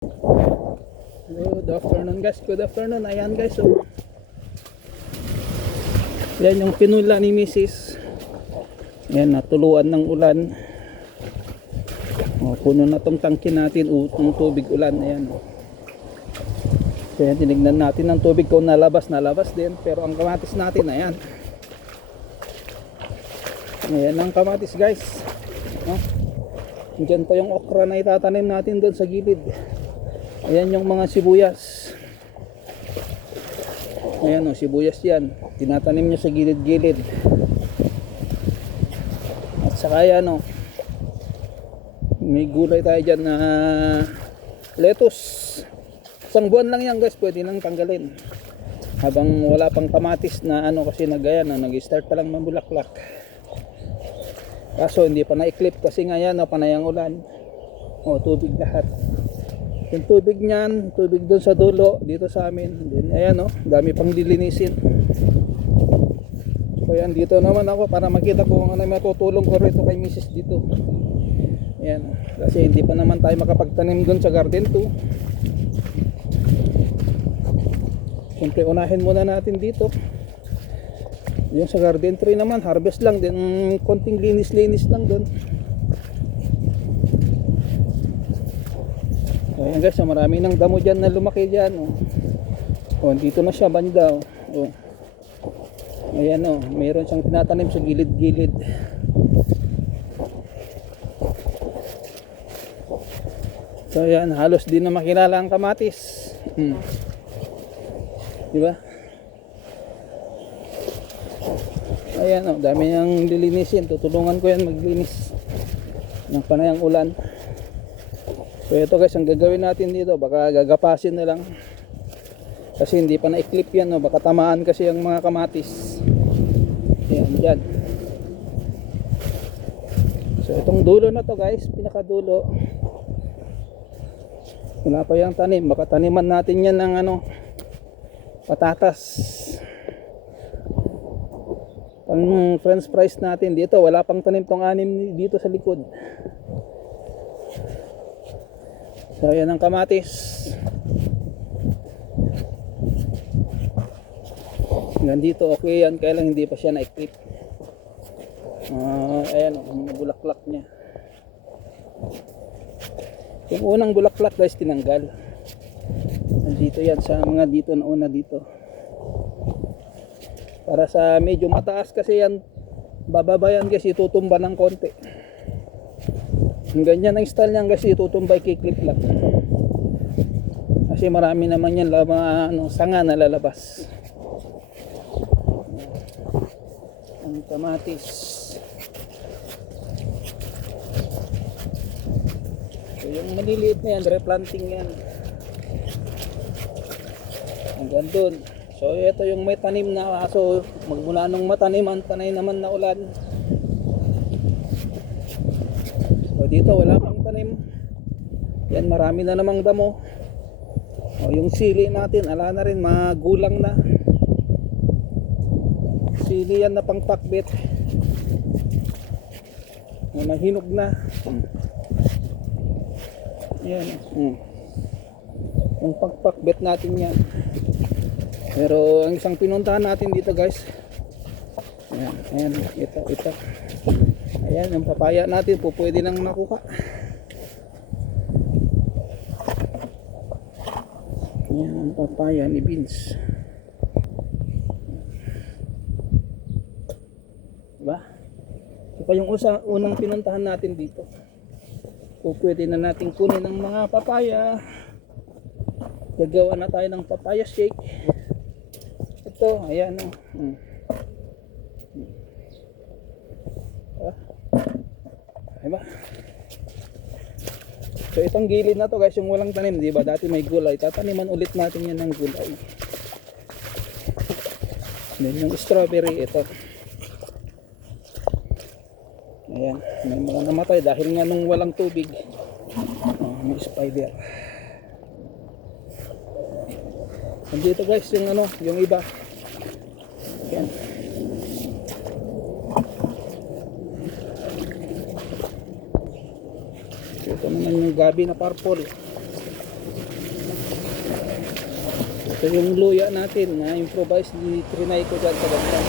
Good afternoon guys, good afternoon. Ayan guys, so yan yung pinula ni Mrs. Yan, natuluan ng ulan. Puno na tong tangke natin, ng tubig ulan. Ayan. Kaya tinignan natin ng tubig kung nalabas din. Pero ang kamatis natin, ayan. Ayan ang kamatis guys. Diyan pa yung okra na itatanim natin doon sa gilid. Ayan yung mga sibuyas. Ayan o, sibuyas yan. Tinatanim nyo sa gilid-gilid. At saka yan o, may gulay tayo dyan na lettuce. Isang buwan lang yan guys, pwede nang tanggalin. Habang wala pang kamatis na ano, kasi nag-start pa lang mambulaklak. Kaso hindi pa na-clip kasi nga yan, panay ang ulan. Tubig lahat. Yung tubig niyan, tubig doon sa dulo, dito sa amin. Then, ayan dami pang lilinisin. So yan, dito naman ako para makita ko kung ano yung matutulong ko rito kay Mrs. dito. Ayan, kasi hindi pa naman tayo makapagtanim doon sa garden 2. Siyempre, unahin muna natin dito. Yung sa garden 3 naman, harvest lang din, konting linis-linis lang doon. Ayan guys, marami ng damo dyan na lumaki dyan. Dito na siya banda. Ayan mayroon siyang tinatanim sa gilid-gilid. So ayan, halos din na makilala ang kamatis. Diba? Ayan dami niyang lilinisin. Tutulungan ko yan maglinis ng panayang ulan. So ito guys, ang gagawin natin dito, baka gagapasin na lang. Kasi hindi pa na-clip yan, baka tamaan kasi ang mga kamatis. Ayan, dyan. So itong dulo na to guys, pinakadulo. Wala pa yung tanim, baka taniman natin yan ng patatas. Pang french fries natin dito, wala pang tanim tong anim dito sa likod. So yan ang kamatis. Hanggang dito okay yan, kaya lang hindi pa siya na-equip. Ayan ang bulaklak niya. Yung unang bulaklak guys, tinanggal. Nandito yan sa mga dito na una dito. Para sa medyo mataas kasi yan, bababa yan guys, itutumba ng konti. Yung ganyan ang style niyan guys, itutumbay, kiklip lang. Kasi marami naman yan sanga na lalabas. Ang kamatis. So yung maliliit na yan, replanting yan. Hanggang dun. So ito yung may tanim na aso, magmula nung mataniman, panay naman na ulan. So dito wala pang tanim. Yan, marami na namang damo. Yung sili natin, ala na rin, magulang na. Sili yan na pang pakbet. Mahinog na. Yan. Yung pagpakbet natin yan. Pero ang isang pinuntahan natin dito guys, ayan, ito. Ayan, yung papaya natin po pwede nang makuha. Ayan, ang papaya ni Vince. Diba? Ito pa yung unang pinuntahan natin dito. Po pwede na natin kunin ng mga papaya. Gagawa na tayo ng papaya shake. Ito, ayan diba? So itong gilid na to guys, yung walang tanim, diba? Dati may gulay, tataniman ulit natin yan ng gulay. Then yung strawberry, ito. Ayan, may mga namatay dahil nga nung walang tubig. May spider. Nandito guys yung iba. Ayan. Ito naman yung gabi na purple. Ito yung luya natin na improvise, trinay ko dyan sa ganyan.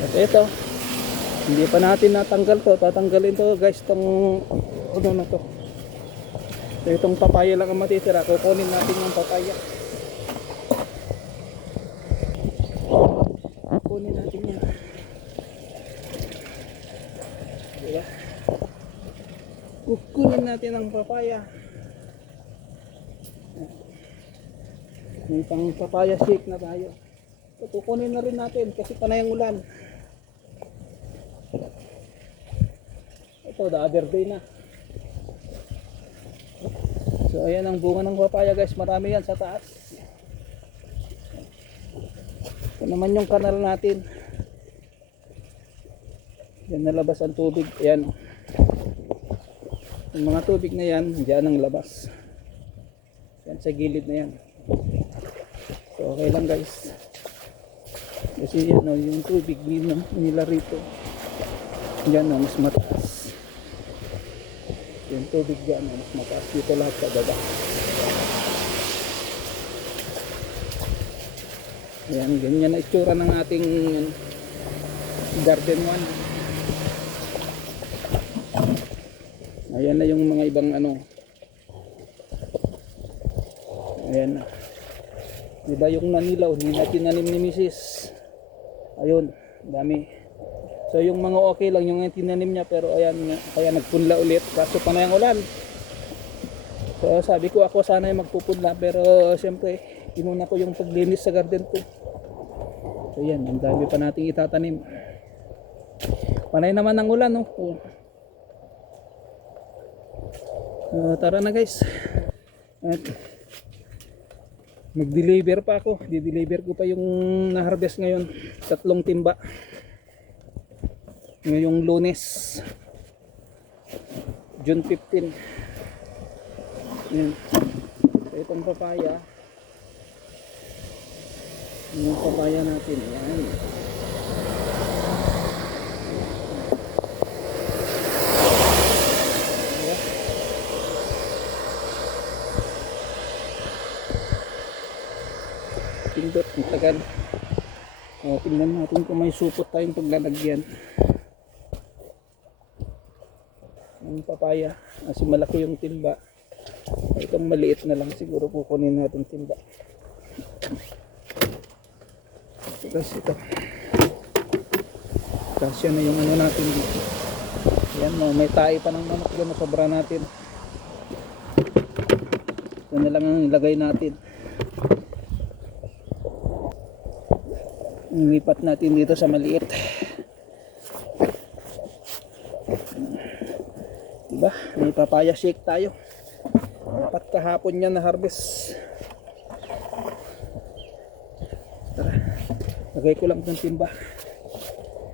At ito, hindi pa natin natanggal to, tatanggalin to guys, itong ano na to. So itong papaya lang ang matitira, kukunin natin yung papaya. Kukunin natin yan. Diba? Kukunin natin ang papaya. May pang papaya shake na tayo. So, kukunin na rin natin kasi panay ang ulan. Ito, the other day na. So ayan ang bunga ng papaya guys, marami yan sa taas. Ito naman yung kanal natin. Yan nalabas ang tubig. Ayan. Yung mga tubig na yan, dyan ang labas. Yan sa gilid na yan. So okay lang guys. Kasi yan o, yung tubig nila rito. Yan o, mas mataas. Yung tubig dyan o, mas mataas. Dito lahat sa baba. Ayan, ganyan na itsura ng ating garden 1. Ayan na yung mga ibang ano. Ayan na. Diba yung nanilaw, hindi natin nanim ni Mrs. Ayun, dami. So yung mga okay lang yung tinanim niya, pero ayan, kaya nagpunla ulit. Kaso pa na yung ulan. So sabi ko ako sana yung magpupunla, pero siyempre inuna ko yung paglinis sa garden ko. So yan, ang dami pa nating itatanim. Panay naman ang ulan, no? Tara na guys. At mag-deliver pa ako. Di-deliver ko pa yung na-harvest ngayon. 3 timba. Ngayong Lunes, June 15. Yan. Itong papaya. Yung papaya natin. Ayan. Pindot, ang tagal. Tingnan natin kung may supot tayong paglalagyan. Ang papaya, kasi malaki yung timba. Itong maliit na lang siguro kukunin natin timba. Tapos ito. Kasi na yung ano natin dito. Yan, no, may tae pa ng manok dyan, sobra natin. Ito na lang ang ilagay natin. Ilipat natin dito sa maliit. Diba? May papaya shake tayo. Dapat kahapon niya na harvest. Tara. Lagay ko lang ng timba.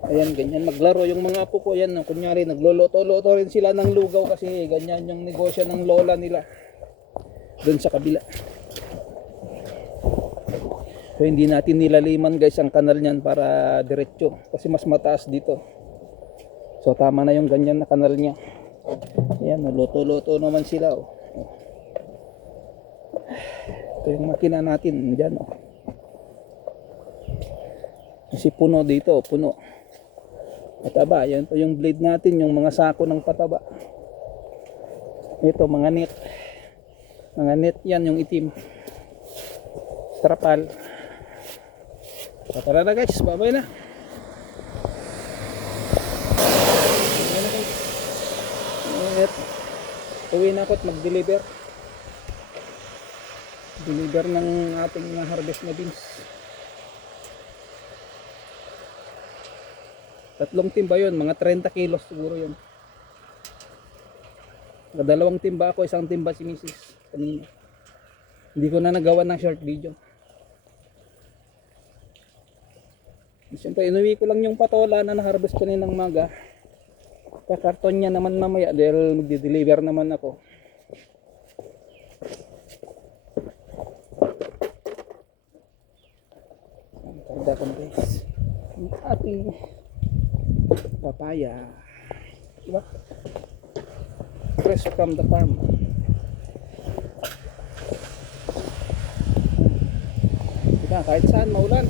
Ayan, ganyan maglaro yung mga apo ko. Ayan, kunyari nagloloto-loto rin sila ng lugaw kasi ganyan yung negosyo ng lola nila. Doon sa kabila. So hindi natin nilaliman guys ang kanal niyan para diretso kasi mas mataas dito. So tama na yung ganyan na kanal niya. Ayan, luto-luto naman sila. Oh. Ito yung makina natin dyan. Oh. Kasi puno dito, puno. Pataba, yan po yung blade natin, yung mga sako ng pataba. Ito mga net. Mga net yan, yung itim. Trapal. So, tara na guys, babay na. At uwi na ako at mag-deliver. Deliver ng ating harvest na beans. 3 timba yun, mga 30 kilos siguro yun. 2 timba ako, 1 timba si Mrs. Kanina. Hindi ko na nagawa ng short video. Siyempre inuwi ko lang yung patola na na-harvest ko ng maga. Kakarton niya naman mamaya dahil magdi-deliver naman ako. Ang karga ko guys. Ang ating papaya. Diba? Fresh from the farm. Yan, kahit saan maulan.